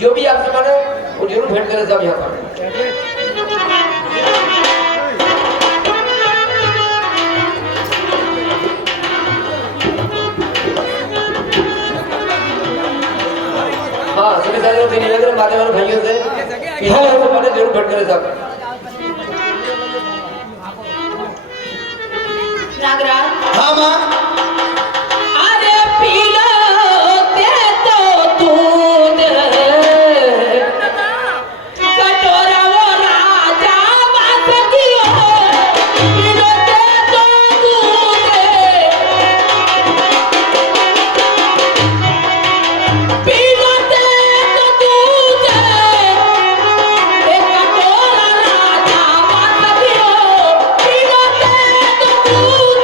जो भी आपसे माने वो जरूर भेंट करें सब यहाँ पर। हाँ सभी सारे लोग निवेदन माने वाले भाइयों से कि हाँ आपसे माने जरूर भेंट करें सब। नागराज। हाँ माँ। अरे पीला ते तो दूध कटोरा वो राजा बात कियो पीला ते तो दूध पीला ते तो दूध एक कटोरा राजा बात कियो पीला ते तो दूध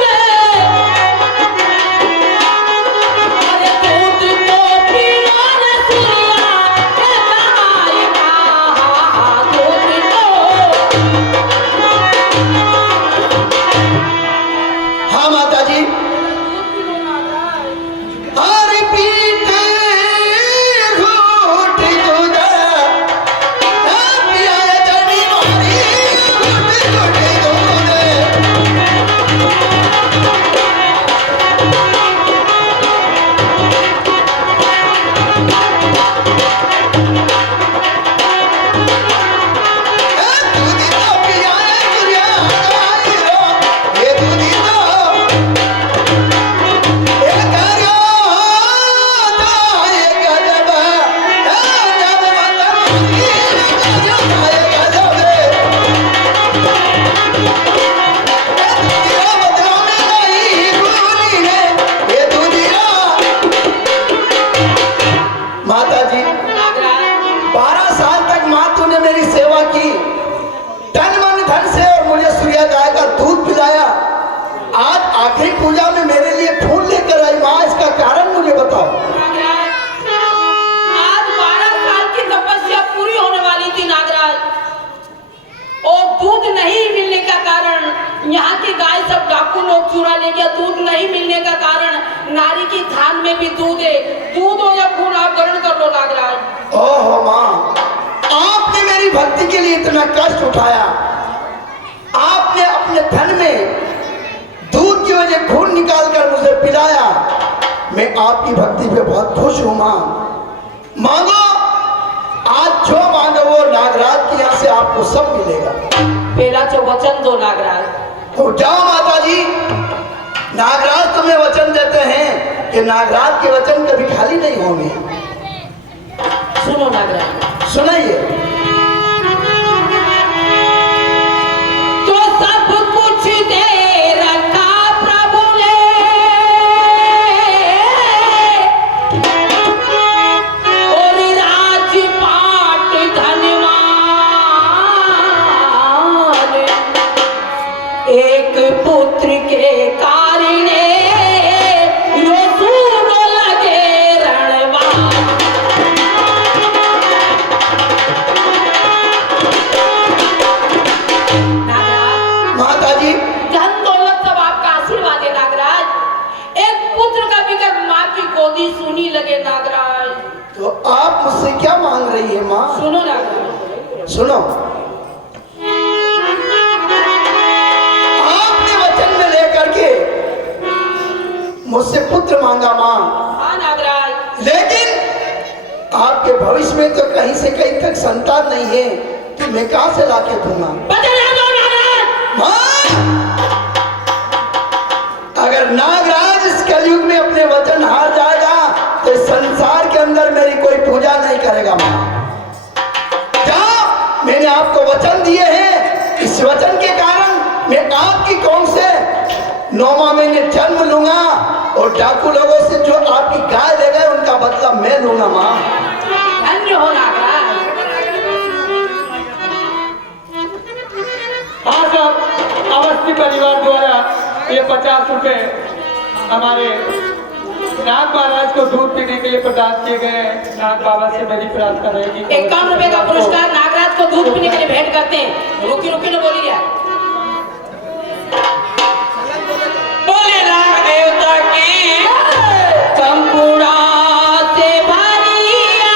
आखिरी पूजा में मेरे लिए फूल लेकर आई माँ, इसका कारण मुझे बताओ। आज 12 साल की तपस्या पूरी होने वाली थी नागराज, और दूध नहीं मिलने का कारण यहाँ की गाय सब डाकू लोग चुरा ले गया। दूध नहीं मिलने का कारण नारी की थान में भी दूध है। दूध हो या खून आप ग्रहण कर लो नागराज। ओहो माँ, आपने मेरी भक्ति के लिए इतना कष्ट उठाया, आपने अपने धन में दूध की वजह खून निकाल कर मुझे पिलाया। मैं आपकी भक्ति पे बहुत खुश हूँ माँ। मांगो, आज जो मांगो वो नागराज के यहाँ से आपको सब मिलेगा। पहला जो वचन दो नागराज। तो जाओ माता जी, नागराज तुम्हें वचन देते हैं कि नागराज के वचन कभी खाली नहीं होंगे। सुनो नागराज, सुनाइए। तो सब कुछ दे रखा प्रभु ने, और राजपाट धनवान, एक पुत्र के कारणे यशोद लगे रणवान। माता जी, धन दौलत सब आपका आशीर्वाद है नागराज। एक पुत्र का बिगर माँ की गोदी सुनी लगे नागराज। तो आप मुझसे क्या मांग रही है माँ? सुनो नागराज, सुनो। आपने वचन में लेकर के मुझसे पुत्र मांगा माँ। हाँ नागराज। लेकिन आपके भविष्य में तो कहीं से कहीं तक संतान नहीं है, तो मैं कहां से लाके दूंगा? अगर नागराज इस कलयुग में अपने वचन हार जाएगा तो संसार के अंदर मेरी कोई पूजा नहीं करेगा माँ। जाओ, मैंने आपको वचन दिए हैं, इस वचन के कारण मैं आपकी कौम से 9वां महीने जन्म लूंगा, और डाकू लोगों से जो आपकी गाय ले गए उनका बदला मैं लूंगा माँ। धन्य हो नागराज। हाँ साहब, अवस्थी परिवार द्वारा ये 50 रुपए हमारे नाग महाराज को दूध पीने के लिए प्रदान किए गए। नाग बाबा से मेरी प्रार्थना रहेगी 51 रुपए का पुरस्कार नागराज को दूध पीने के लिए भेंट करते हैं। रुकी रुकी न बोली जाए। बोले नाग देवता की कंकुड़ा से भरिया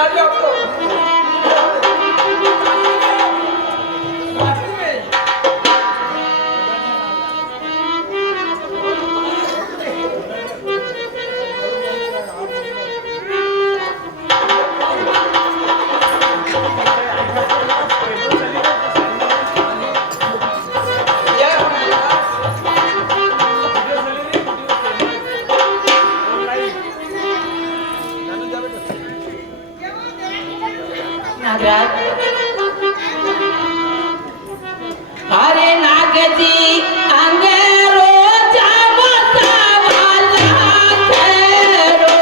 आ जाओ तो नागराज अरे नाग जी अंगेरो जावता वाला तेरो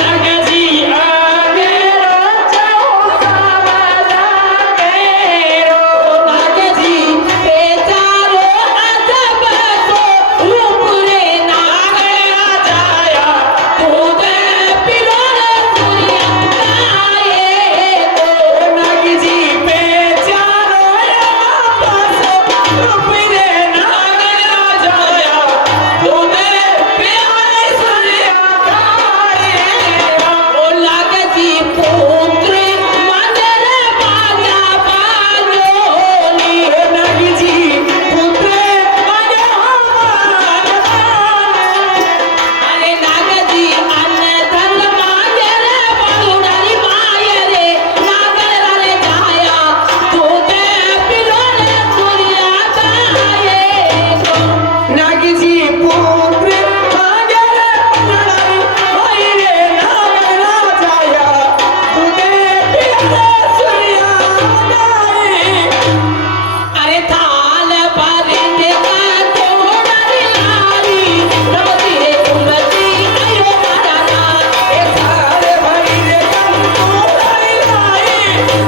नाग जी अंगेरो जावता वाला तेरो नाग जी बेचारो अजब को रूप रे नाग जाया तू दे पिलोर सूर्य आए तो नाग जी बेचारो आपस रूप रे नाग जाया तू दे प्यारे सूर्य आए ओ नाग जी पुत्र मंदिर बाजा बाजोली नाग जी पुत्र बाजा अरे नाग जी अन्न धन मांगर बड़ुड़ारी माय रे नागर रे जाया तू दे पिलोर सूर्य आए नाग जी पुत्र मांगे लड़ाई भाई रे नाग ना जाया तूने प्यारे सूर्या गाए अरे थाल भरने का तोड़री लारी रमती रे कुमती आयो महाराजा ए सारे भरी रे कम तोड़ाई लाई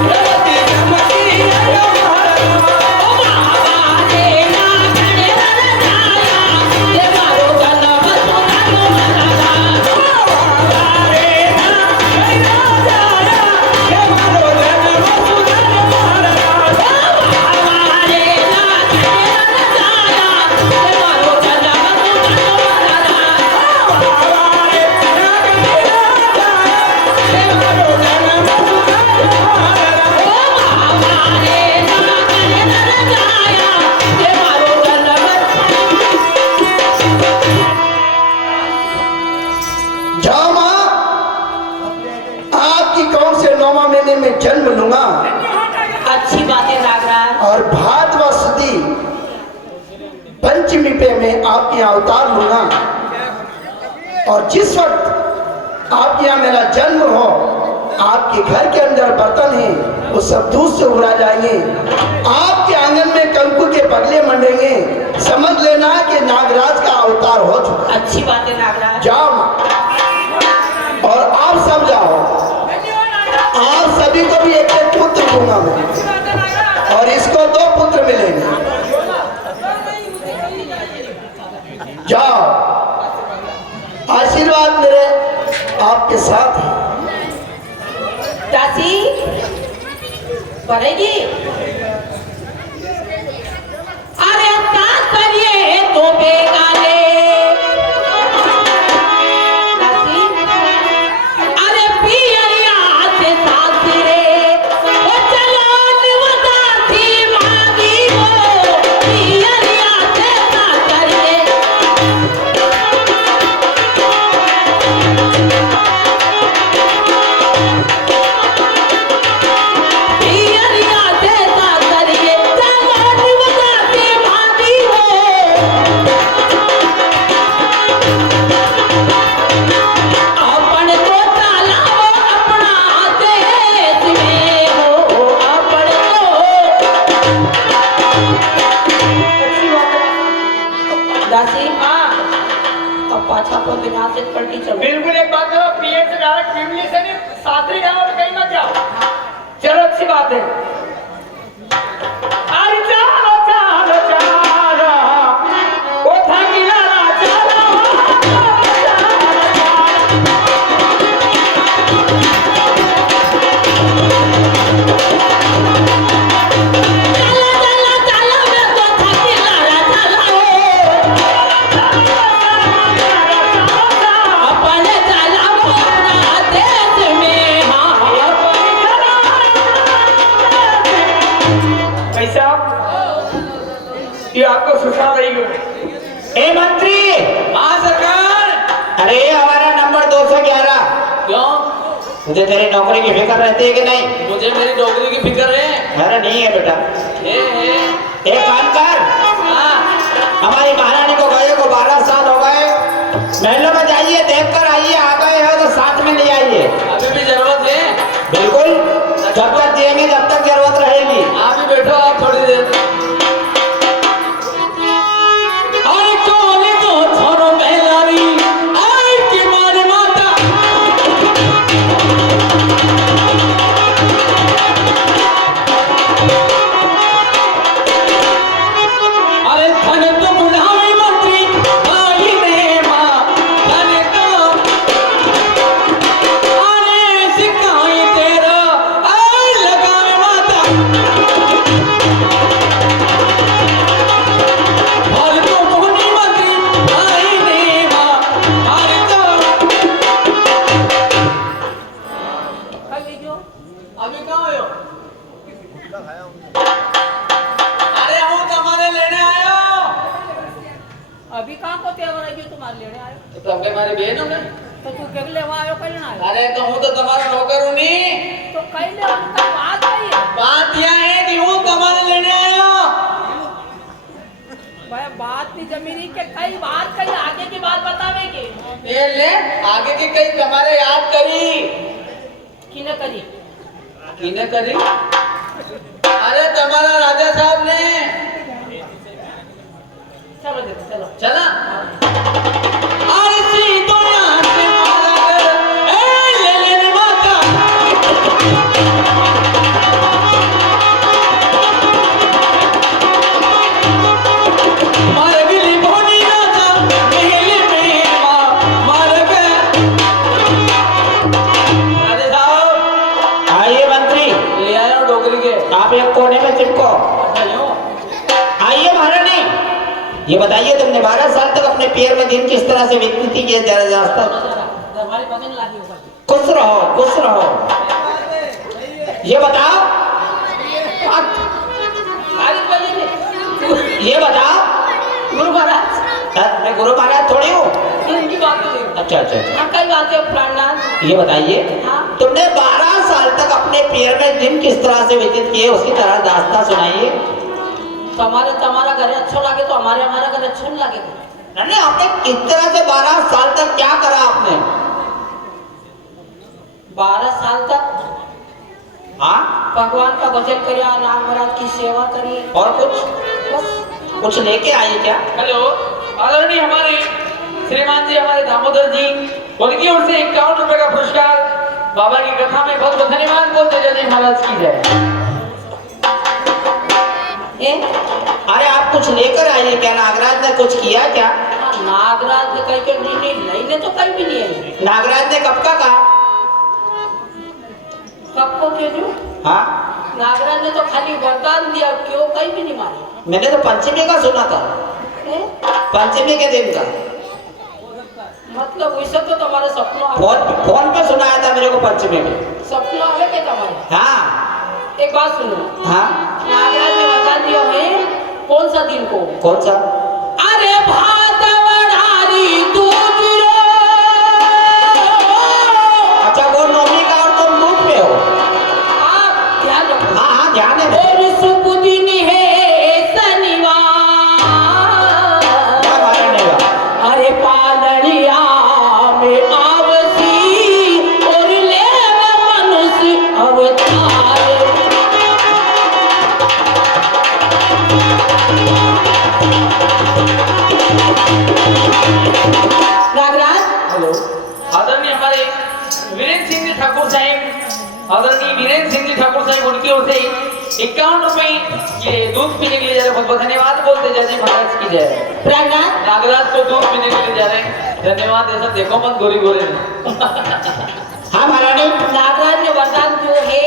रमती रमती आयो महाराज ओ बाबा रे ना खड़े रह जाया ये मारो गला बसुना महाराजा रे ना जाया हे मारो जन्म सुधर महाराज हमारे ना खड़े रह जाया ये मारो गला बसुना महाराजा हमारे ना खड़े रह जाया ये मारो गला जाओ माँ, आपकी कौन से 9वां महीने में जन्म लूंगा अच्छी बात है नागराज और भाद्रवा सुदी पंचमी पे मैं आपके यहाँ अवतार लूंगा और जिस वक्त आपके यहाँ मेरा जन्म हो आपके घर के अंदर बर्तन है वो सब दूध से उड़ा जाएंगे, आपके आंगन में कंकु के पगले मंडेंगे, समझ लेना कि नागराज का अवतार हो चुका। अच्छी बात है नागराज जाओ माँ, और आप सब जाओ, आप सभी को भी एक एक पुत्र दूंगा मैं और इसको 2 पुत्र मिलेंगे। जाओ, आशीर्वाद मेरे आपके साथ है। दासी बढ़ेगी अरे सास करिए तो बेगाने दासी अरे पियरिया से सास रे ओ चलो निवदासी मांगी हो पियरिया से सास करिए पियरिया से सास करिए चलो निवदासी मांगी तुझे तेरी नौकरी की फिक्र रहती है कि नहीं? मुझे मेरी नौकरी की फिक्र है। अरे नहीं है बेटा। है। एक काम कर, हाँ। हमारी महारानी को गए को 12 साल हो गए, महलों में जाइए, देख कर आइए, आ गए हो तो साथ में ले आइए। अभी भी जरूरत है? बिल्कुल, जब तक देंगे जब तक जरूरत रहेगी। आप ही बैठो, आप थोड़ी देर। अभी कहाँ हो? अरे हूँ तुम्हारे लेने आयो। अभी कहाँ को तेवर है जो तुम्हारे लेने आयो? तो तब हमारी बहन हो ना? तो तू के लेवा आयो कहीं ना आयो? अरे तो हूँ तो तुम्हारा नौकर हूँ नहीं। तो कहीं ले उनका बात नहीं है। बात यह है कि हूँ तुम्हारे लेने आयो। भाई बात नहीं जमीनी के कई बात कहीं आगे की बात बतावेगी। ये ले आगे की कई तुम्हारे याद करी। किने करी? किने करी? अरे तुम्हारा राजा साहब ने। चलो देखो चलो। चला। अरे सीधो यहाँ से मारा कर, ले लेने माता। मार बिली भोनी राजा, महल में मार गए। राजा साहब। आइए मंत्री, ले आया हूँ डोगरी के। आप एक कोने में चिपको। आइए महारानी, ये बताइए तुमने 12 साल तक अपने पैर में दिन किस तरह से व्यतीत किए? हमारी बगल लागी होगा। खुश रहो, खुश रहो। ये बताओ, ये बताओ। गुरु महाराज। मैं गुरु महाराज थोड़ी हूँ। इनकी बात नहीं। अच्छा अच्छा अच्छा। हाँ कई बातें प्राणनाथ। ये बताइए, हाँ? तुमने 12 साल तक अपने पैर में दिन किस तरह से व्यतीत किए, उसकी तरह दास्तां सुनाइए। तुम्हारा घर अच्छा लगे तो हमारा घर अच्छा नहीं लगे। नहीं, आपने किस तरह से 12 साल तक क्या करा आपने? 12 साल तक हाँ, भगवान का भजन करिया, नाग महाराज की सेवा करी और कुछ बस। कुछ लेके आइए क्या? हेलो, आदरणीय हमारे श्रीमान जी, हमारे दामोदर जी, उनकी ओर से 51 रुपए का पुरस्कार बाबा की कथा में बहुत बहुत धन्यवाद बोलते जय जय महाराज की जय। अरे आप कुछ लेकर आइए, क्या नागराज ने कुछ किया क्या? नागराज ने कहीं के नहीं ने तो कहीं भी नहीं आई। नागराज ने कब का कहा? कब को क्यों जो? हाँ, नागराज ने तो खाली वरदान दिया, क्यों कहीं भी नहीं मारे। मैंने तो पंचमी का सुना था, पंचमी के दिन का। मतलब वैसे तो तुम्हारा सपना फोन पे सुनाया था मेरे को पंचमी में। सपना है क्या तुम्हारे? हाँ। एक बात सुनो। हाँ, नागराज ने वरदान दिया है कौन सा दिन को? कौन सा? अरे भादवनारी दूध रो। अच्छा, वो नौमी का और तुम दूध में हो। आप ध्यान रखो। हाँ हाँ, ध्यान है। और शुभ दिन है शनिवार। क्या मारने का? अरे पालड़िया में आवसी और ले मनुष्य अवतार। नागराज। हेलो, आदरणीय हमारे वीरेंद्र सिंह जी ठाकुर साहब, आदरणीय वीरेंद्र सिंह जी ठाकुर साहब, उनकी ओर से 51 रुपए ये दूध पीने के लिए जा रहे हैं। बहुत बहुत धन्यवाद बोलते जय जय महाराज की जय। प्राणनाथ। नागराज को दूध पीने के लिए जा रहे हैं। धन्यवाद। ऐसा देखो मत गोरी गोरे। हाँ महारानी। नागराज ने वरदान जो है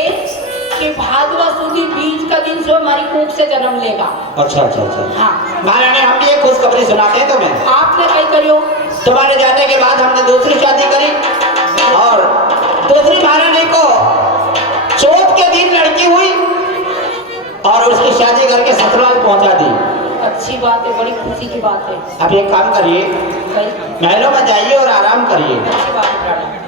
कि भादवा सुदी बीज का दिन से हमारी कुख से जन्म लेगा। अच्छा अच्छा अच्छा। हाँ। महारानी, हम भी एक खुशखबरी सुनाते हैं तुम्हें। आपने कहीं करियो? तुम्हारे जाने के बाद हमने दूसरी शादी करी और दूसरी महारानी को चौथ के दिन लड़की हुई और उसकी शादी करके ससुराल पहुंचा दी। अच्छी बात है, बड़ी खुशी की बात है। अब एक काम करिए, कहीं महलों में जाइए और आराम करिए। अच्छी बात है प्राणनाथ।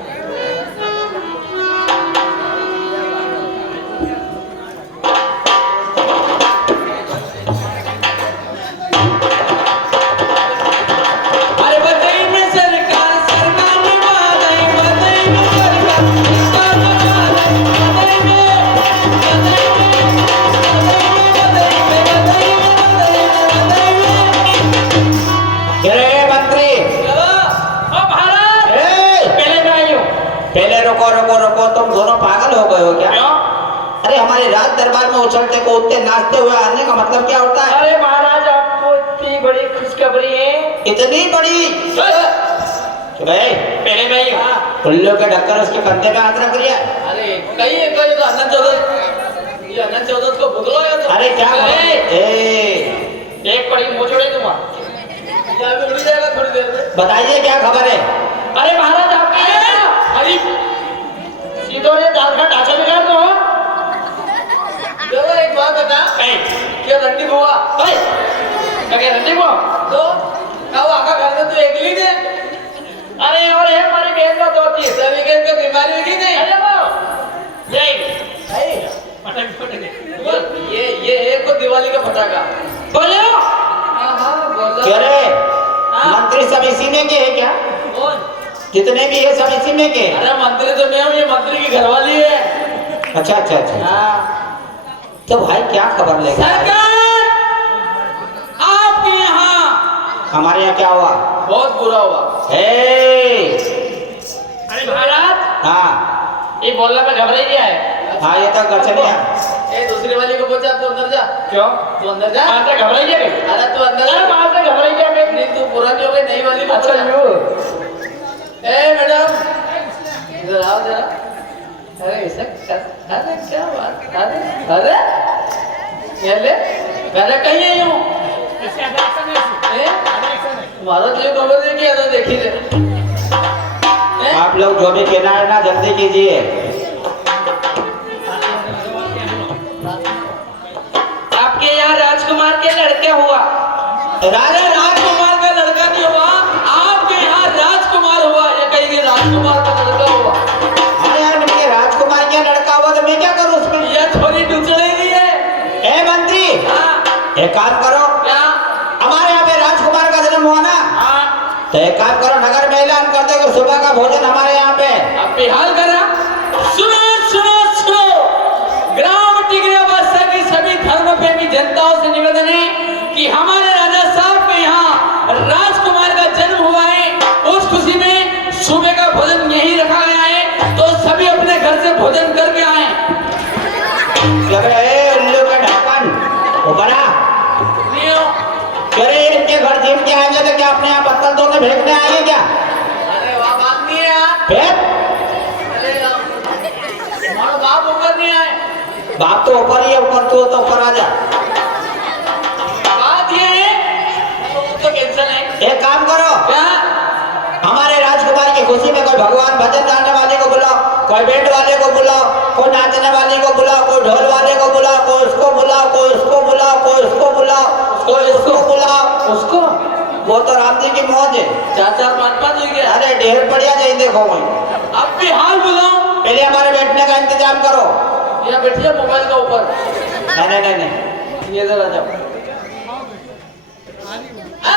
पहले रुको रुको रुको, तुम दोनों पागल हो गए हो क्या? क्यों? अरे हमारे राज दरबार में उछलते कूदते नाचते हुए आने का मतलब क्या होता है? अरे महाराज आपको इतनी बड़ी खुशखबरी है। इतनी बड़ी? पहले मैं ही उल्लू के ढक्कन उसके कंधे पे हाथ रख लिया। अरे कहीं एक बार तो अनंत चौदह, ये अनंत चौदह को भुगलो है तो। अरे क्या एक पड़ी मुंह छोड़े दूंगा, ये अभी उड़ जाएगा थोड़ी देर में। बताइए क्या खबर है? अरे महाराज आपके अरे सीधो ये झारखंड ढांचा बिगाड़ दो। देखो एक बात बता, क्या रंडी बुआ क्या रंडी बुआ तो क्या वो आका घर में तू अकेली थे? अरे और है हमारी बहन का दो चीज सभी के इनको बीमारी हुई नहीं? अरे वो ये एक को दिवाली का फटाका बोलो। क्या रे? मंत्री सब इसी में के है क्या? कौन? जितने भी है सब इसी में के? अरे मंत्री तो मैं हूँ, ये मंत्री की घरवाली है। अच्छा अच्छा अच्छा। हाँ। तो भाई क्या खबर लेकर आए? सरकार, आपके यहाँ हमारे यहाँ क्या हुआ? बहुत बुरा हुआ। अरे महाराज हाँ ये बोलने में घबराई क्या है? हाँ, ये तो गचनिया। ए दूसरी वाली को पूछा, तू अंदर जा। क्यों? तू अंदर जा। वहां से घबराई क्या? अरे तू अंदर अरे जा। वहां से घबराई क्या? नहीं तू पुरानी हो गई, नई वाली को अच्छा पूछा। यू ए मैडम इधर आओ जरा। अरे ऐसा अरे क्या बात? अरे ये ले पहले कहीं आई हूँ तुम्हारा तो ये खबर नहीं किया था, देखी थे। आप लोग जो भी कहना है ना जल्दी कीजिए। आपके यहाँ राजकुमार के लड़के हुआ। राजा राजकुमार का लड़का नहीं हुआ, आपके यहाँ राजकुमार हुआ। ये कहेंगे राजकुमार का लड़का हुआ। हाँ यार, मैंने राजकुमार क्या लड़का हुआ तो मैं क्या करूँ उसमें? ये थोड़ी टुचड़े नहीं है। ए मंत्री, हाँ एक काम करो, क्या? हमारे यहाँ पे राजकुमार का जन्म हुआ ना, हाँ तो एक काम करो, नगर में ऐलान कर दो कि सुबह का भोजन हमारे यहाँ पे। अब बेहाल करा। सुनो सुनो सुनो, ग्राम टिगरे बस्तर की सभी धर्म प्रेमी जनताओं से निवेदन है कि हमारे राजा साहब के यहाँ राजकुमार का जन्म हुआ है। उस खुशी में सुबह का भोजन यही रखा गया है, तो सभी अपने घर से भोजन करके आए। उल्लू का ढक्कन ऊपर आ। अरे इनके घर जिम के आएंगे तो क्या अपने यहाँ पत्तल धोने भेजने आएंगे क्या? अरे वहाँ बात नहीं है यार। फिर अरे हमारा बाप ऊपर नहीं आए। बाप तो ऊपर ही है, ऊपर तो ऊपर आ जा। बात ये है तो कैंसल है। एक काम करो, क्या? हमारे राजकुमार की खुशी में कोई भगवान भजन गाने वाले को बुलाओ, कोई बैंड वाले को बुलाओ, कोई नाचने वाले को बुलाओ, कोई ढोल वाले को बुलाओ, कोई उसको बुलाओ, कोई उसको बुलाओ, कोई उसको बुलाओ, कोई उसको बुलाओ। उसको वो तो राम जी की मौज है। 4-4 5-5 हो गया। अरे ढेर बढ़िया जाए देखो वहीं। अब भी हाल बुलाओ। पहले हमारे बैठने का इंतजाम करो। यहाँ बैठिए मोबाइल का ऊपर। नहीं नहीं नहीं नहीं, ये जरा जाओ। ऐ!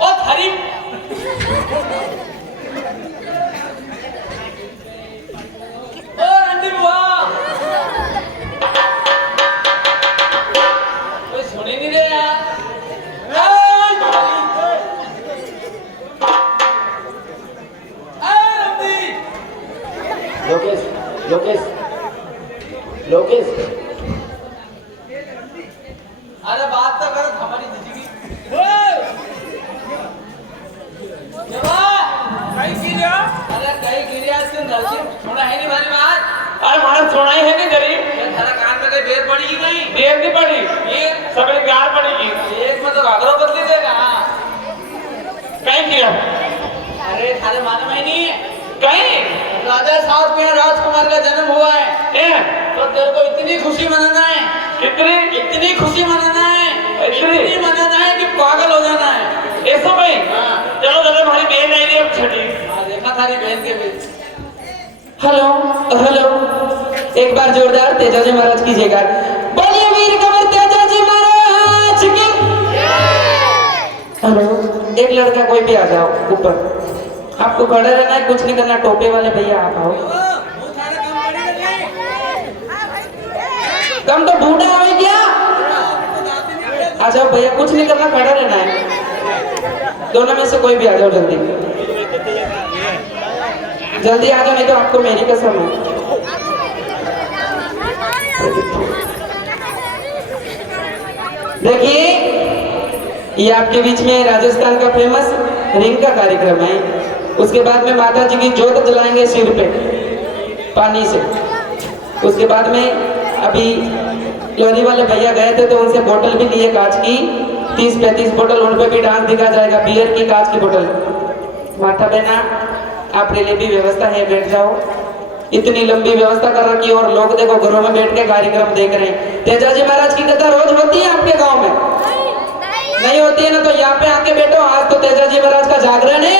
ओ थारी ओ रंडी बुआ, कोई सुन ही नहीं रहे यार। ऐ! ऐ रंडी! लोकेश लोकेश लोकेश, अरे बात तो करो हमारी दीदी की। अरे कहीं गिरिया से नरसिंह छोड़ा है नहीं भारी बात। अरे महाराज सुना ही है नहीं गरीब ये थारा कान में कहीं बेर पड़ेगी कहीं? देर नहीं पड़ी, ये सबने प्यार पड़ेगी। एक में तो घाघरो बदली देगा। कहीं किया अरे थारे मालूम है नहीं, कहीं राजा साहब के यहाँ राजकुमार का जन्म हुआ है, तो तेरे को इतनी खुशी मनाना है, कितनी इतनी खुशी मनाना है, इतनी? इतनी मनाना है कि पागल हो जाना है। ऐसा भाई हाँ। चलो चलो हमारी बहन आई थी अब छठी। हाँ, देखा थारी बहन के बीच। हेलो हेलो, एक बार जोरदार तेजाजी महाराज की जयकार। बोलिए वीर कंवर तेजाजी महाराज की। हेलो, एक लड़का कोई भी आ जाओ ऊपर। आपको खड़े रहना है, कुछ नहीं करना। टोपे वाले भैया आप आओ। कम तो बूढ़ा है क्या? आ जाओ भैया, कुछ नहीं करना, खड़ा रहना है। दोनों में से कोई भी आ जाओ जल्दी। जल्दी आ जाओ नहीं तो आपको मेरी कसम है। देखिए ये आपके बीच में राजस्थान का फेमस रिंग का कार्यक्रम है। उसके बाद में माता जी की जोत जलाएंगे सिर पे पानी से। उसके बाद में अभी लोरी वाले भैया गए थे तो उनसे बोतल भी लिए कांच की 30-35 बोतल, उन पे भी डांस दिखा जाएगा बियर की कांच की बोतल। माता बहना आपके लिए भी व्यवस्था है, बैठ जाओ। इतनी लंबी व्यवस्था कर रखी है और लोग देखो घरों में बैठ के कार्यक्रम देख रहे हैं। तेजाजी महाराज की कथा रोज होती है आपके गांव में? नहीं होती है ना, तो यहाँ पे आके बैठो। आज तो तेजाजी महाराज का जागरण है।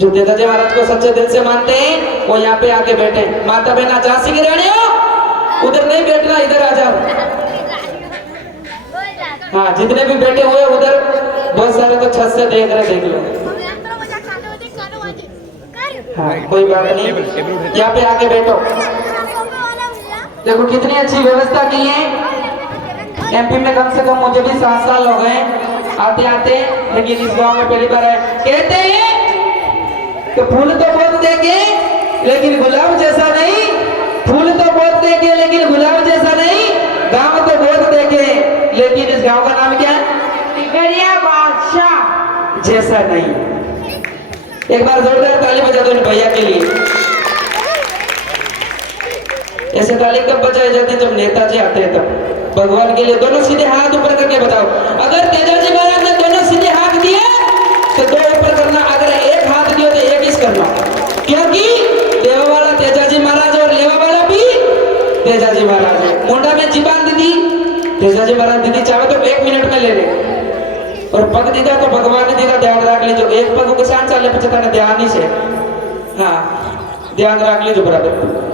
जो तेजाजी महाराज को सच्चे दिल से मानते हैं वो यहाँ पे आके बैठे। माता बहना झांसी की रानी हो, उधर नहीं बैठना, इधर आ जाओ। हाँ, जितने भी बैठे हुए उधर बहुत सारे तो छत से देख रहे, देख लो। हाँ, कोई बात नहीं, यहाँ पे आके बैठो। देखो कितनी अच्छी व्यवस्था की है। एमपी में कम से कम मुझे भी 7 साल हो गए आते आते, लेकिन इस गांव में पहली बार आए। कहते हैं तो फूल तो बहुत देखे लेकिन गुलाब जैसा नहीं, फूल तो बहुत देखे लेकिन गुलाब जैसा नहीं, गांव तो बहुत देखे लेकिन इस गांव का नाम क्या है? टिकरिया बादशाह जैसा नहीं। एक बार जोरदार ताली बजा दो इन भैया के लिए। ऐसे ताली कब बजाई जाती है? जब नेताजी आते हैं तब। भगवान के लिए दोनों सीधे हाथ ऊपर करके बताओ। अगर तेजाजी महाराज ने दोनों सीधे हाथ दिए तो 2 ऊपर करना, अगर एक हाथ दिए तो 1 इस करना, क्योंकि देवा वाला तेजाजी महाराज और लेवा वाला भी तेजाजी महाराज है। मुंडा में जीबान दीदी तेजाजी महाराज, दीदी चाहे तो 1 मिनट में ले ले, और पग दीदा तो भगवान ने दीदा, ध्यान रख लीजिए। एक पग को शान चाले पचता ना ध्यान ही से। हाँ, ध्यान रख लीजिए बराबर।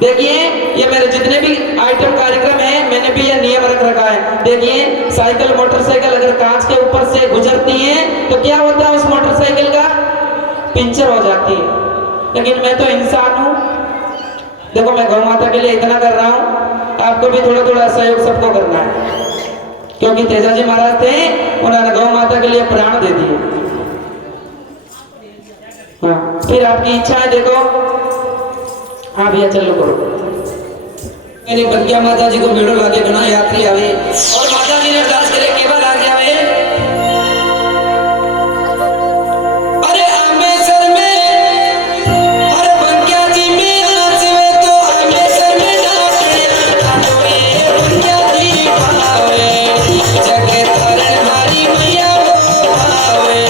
देखिए ये मेरे जितने भी आइटम कार्यक्रम है मैंने भी ये नियम रख रखा है। देखिए साइकिल मोटरसाइकिल अगर कांच के ऊपर से गुजरती है तो क्या होता है? उस मोटरसाइकिल का पंचर हो जाती है। लेकिन मैं तो इंसान हूँ। देखो मैं गौ माता के लिए इतना कर रहा हूँ, आपको भी थोड़ा थोड़ा सहयोग सबको करना है, क्योंकि तेजाजी महाराज थे, उन्होंने गौ माता के लिए प्राण दे दिए। हाँ, फिर आपकी इच्छा है। देखो हाँ भैया चलो करो। मैंने बगिया माता जी को बेड़ो लागे घना यात्री आवे और माता जी ने अरदास करे केवल आ गया वे। अरे आमेसर में, अरे बगिया जी में आसवे तो आमेसर में डाके आवे, बगिया जी आवे, जगे तारण मारी मैया वो आवे।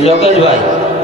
लोकेश भाई